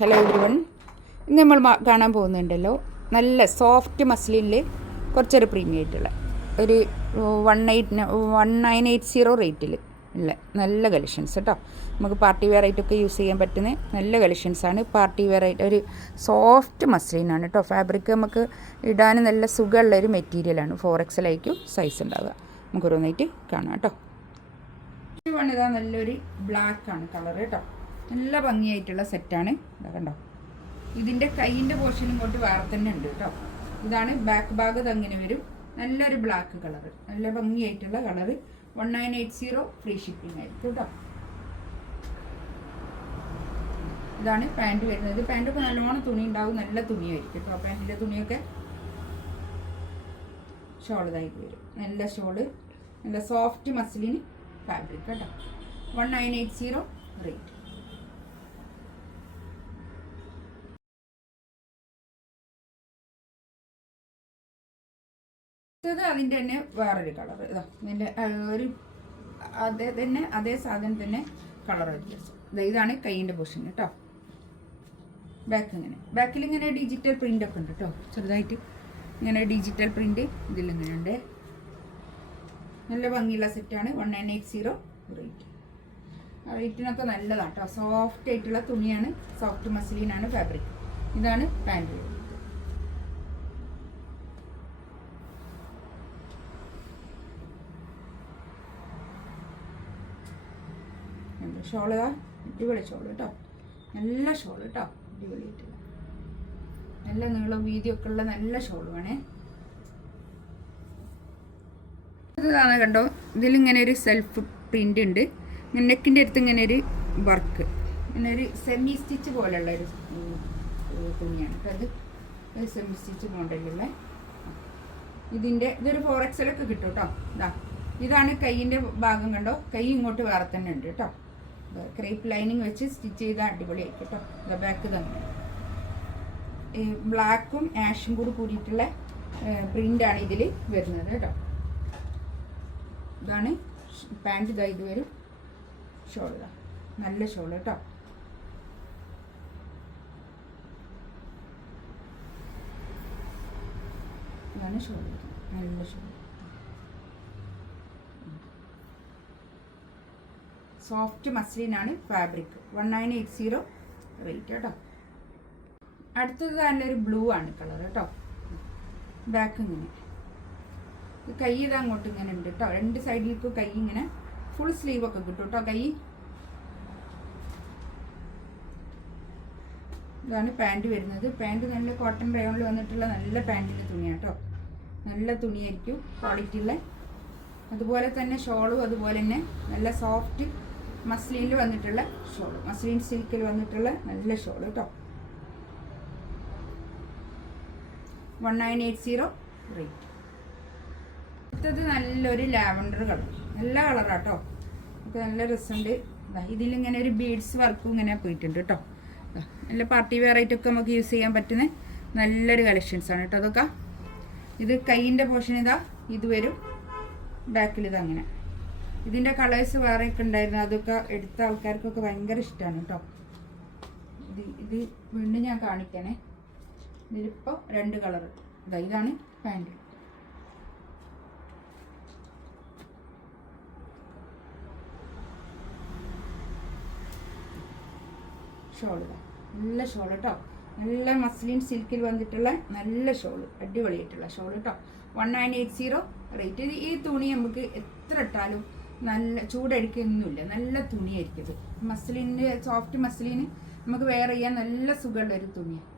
Hello everyone, ഇന്ന് നമ്മൾ കാണാൻ പോകുന്നുണ്ടല്ലോ നല്ല സോഫ്റ്റ് മസ്ലിനിൽ കുറച്ചൊരു പ്രീമിയം ആയിട്ടുള്ള ഒരു 1980 റേറ്റിൽ ഉള്ള നല്ല കളക്ഷൻസ് കേട്ടോ. നമുക്ക് പാർട്ടി വെയർ ആയിട്ടൊക്കെ യൂസ് ചെയ്യാൻ പറ്റുന്ന നല്ല കളക്ഷൻസാണ്. പാർട്ടി വെയർ ആയിട്ട് ഒരു സോഫ്റ്റ് മസ്ലിനാണ് കേട്ടോ. ഫാബ്രിക് നമുക്ക് ഇടാൻ നല്ല സുഖമുള്ളൊരു മെറ്റീരിയലാണ്. 4XL ആയിരിക്കും സൈസ് ഉണ്ടാവുക. നമുക്ക് ഓരോന്നായിട്ട് കാണാം കേട്ടോ. ഇതാ നല്ലൊരു ബ്ലാക്കാണ് കളർ കേട്ടോ. നല്ല ഭംഗിയായിട്ടുള്ള സെറ്റാണ്. ഇതാ കണ്ടോ, ഇതിൻ്റെ കൈയിൻ്റെ പോർഷൻ ഇങ്ങോട്ട് വേറെ തന്നെ ഉണ്ട് കേട്ടോ. ഇതാണ് ബാക്ക് ഭാഗം, ഇതങ്ങനെ വരും. നല്ലൊരു ബ്ലാക്ക് കളറ്, നല്ല ഭംഗിയായിട്ടുള്ള കളറ്. 1980 ഫ്രീ ഷിപ്പിംഗ് ആയിരിക്കും കേട്ടോ. ഇതാണ് പാൻറ് വരുന്നത്. പാൻറ്റൊക്കെ നല്ലോണം തുണി ഉണ്ടാവും, നല്ല തുണിയായിരിക്കും കേട്ടോ. പാൻറ്റിൻ്റെ തുണിയൊക്കെ ഷോൾ ഇതായിട്ട് വരും. നല്ല ഷോള്, നല്ല സോഫ്റ്റ് മസ്ലിന് ഫാബ്രിക് കേട്ടോ. 1980 റേറ്റ്. അതിൻ്റെ തന്നെ വേറൊരു കളർ. ഇതാ ഇതിൻ്റെ ഒരു അതേ സാധനം തന്നെ കളർ വ്യത്യാസം. ഇതാണ് കൈയിൻ്റെ പൊസിഷൻ കേട്ടോ. ബാക്ക് ഇങ്ങനെ, ബാക്കിൽ ഇങ്ങനെ ഡിജിറ്റൽ പ്രിൻ്റ് ഒക്കെ ഉണ്ട് കേട്ടോ. ചെറുതായിട്ട് ഇങ്ങനെ ഡിജിറ്റൽ പ്രിൻ്റ് ഇതിലിങ്ങനെ ഉണ്ട്. നല്ല ഭംഗിയുള്ള സെറ്റാണ്. 1980 റേറ്റ്. റേറ്റിനൊക്കെ നല്ലതാണ് കേട്ടോ. സോഫ്റ്റ് ആയിട്ടുള്ള തുണിയാണ്, സോഫ്റ്റ് മസ്ലിനാണ് ഫാബ്രിക്. ഇതാണ് പാൻറ്. ഷോള് അടിപൊളി ഷോള് കേട്ടോ. നല്ല ഷോള് കേട്ടോ, അടിപൊളിയായിട്ടുള്ള നല്ല നീളം വീതിയൊക്കെ ഉള്ള നല്ല ഷോള് വേണേ. ഇതാണ് കണ്ടോ, ഇതിലിങ്ങനെ ഒരു സെൽഫ് പ്രിൻ്റ് ഉണ്ട്. നെക്കിൻ്റെ അടുത്ത് ഇങ്ങനെ ഒരു വർക്ക്, ഇങ്ങനെ ഒരു സെമി സ്റ്റിച്ച് പോലെയുള്ള ഒരു തുണിയാണ് കേട്ടോ. അത് ഒരു സെമി സ്റ്റിച്ച് മോഡലുള്ള ഇതൊരു 4XL ഒക്കെ കിട്ടും കേട്ടോ. ഇതാണ് കൈയിൻ്റെ ഭാഗം കണ്ടോ. കൈ ഇങ്ങോട്ട് വേറെ തന്നെ ഉണ്ട് കേട്ടോ. ക്രേപ്പ് ലൈനിങ് വെച്ച് സ്റ്റിച്ച് ചെയ്ത അടിപൊളിയായിരിക്കും കേട്ടോ. ബാക്ക് തന്നെ ഈ ബ്ലാക്കും ആഷും കൂടി കൂടിയിട്ടുള്ള പ്രിൻ്റാണ് ഇതിൽ വരുന്നത് കേട്ടോ. ഇതാണ് പാൻറ്. ഇതാ ഇത് വരും. ഷോൾ ഇതാ നല്ല ഷോൾ കേട്ടോ. ഇതാണ് ഷോൾ, നല്ല ഷോൾ. സോഫ്റ്റ് മസ്ലിനാണ് ഫാബ്രിക്. 1980 റേറ്റ് കേട്ടോ. അടുത്തത് നല്ലൊരു ബ്ലൂ ആണ് കളർ കേട്ടോ. ബാക്ക് ഇങ്ങനെ കൈ ഇത് അങ്ങോട്ട് ഇങ്ങനെ ഉണ്ട് കേട്ടോ. രണ്ട് സൈഡിലേക്കും കൈ ഇങ്ങനെ ഫുൾ സ്ലീവ് ഒക്കെ കിട്ടും കേട്ടോ. കൈ ഇതാണ് പാൻറ് വരുന്നത്. പാൻറ് നല്ല കോട്ടൺ റയോണിൽ വന്നിട്ടുള്ള നല്ല പാൻറ്റിൻ്റെ തുണിയാണ് കേട്ടോ. നല്ല തുണിയായിരിക്കും, ക്വാളിറ്റി ഉള്ള. അതുപോലെ തന്നെ ഷോളും അതുപോലെ തന്നെ നല്ല സോഫ്റ്റ് മസ്ലിനിൽ വന്നിട്ടുള്ള ഷോള്, മസ്ലിൻ സിൽക്കിൽ വന്നിട്ടുള്ള നല്ല ഷോള് കേട്ടോ. 1980 റേറ്റ്. അടുത്തത് നല്ലൊരു ലാവൻഡർ കളർ, നല്ല കളറാട്ടോ. നമുക്ക് നല്ല രസമുണ്ട്. ഇതിലിങ്ങനെ ഒരു ബീഡ്സ് വർക്കും ഇങ്ങനെ പോയിട്ടുണ്ട് കേട്ടോ. നല്ല പാർട്ടി വെയർ ആയിട്ടൊക്കെ നമുക്ക് യൂസ് ചെയ്യാൻ പറ്റുന്ന നല്ലൊരു കളക്ഷൻസാണ് കേട്ടോ. അതൊക്കെ ഇത് കൈയിൻ്റെ പോർഷൻ ഇതാ ഇത് വരും. ബാക്കിൽ ഇതങ്ങനെ. ഇതിൻ്റെ കളേഴ്സ് വേറെയൊക്കെ ഉണ്ടായിരുന്നു, അതൊക്കെ എടുത്ത ആൾക്കാർക്കൊക്കെ ഭയങ്കര ഇഷ്ടമാണ് കേട്ടോ. ഇത് വീണ്ടും ഞാൻ കാണിക്കണേ. ഇതിലിപ്പോൾ 2 കളർ. ഇതാണ് പാൻറ്. ഷോൾ ഇതാ നല്ല ഷോൾ കേട്ടോ. നല്ല മസ്ലിൻ സിൽക്കിൽ വന്നിട്ടുള്ള നല്ല ഷോള്, അടിപൊളിയായിട്ടുള്ള ഷോൾ കേട്ടോ. 1980 റേറ്റ്. ഈ തുണി നമുക്ക് എത്ര ഇട്ടാലും നല്ല ചൂടടിക്കൊന്നുമില്ല, നല്ല തുണിയായിരിക്കും ഇത്. മസ്ലിൻ്റെ സോഫ്റ്റ് മസ്ലിന് നമുക്ക് വെയർ ചെയ്യാൻ നല്ല സുഖമുള്ളൊരു തുണിയാണ്.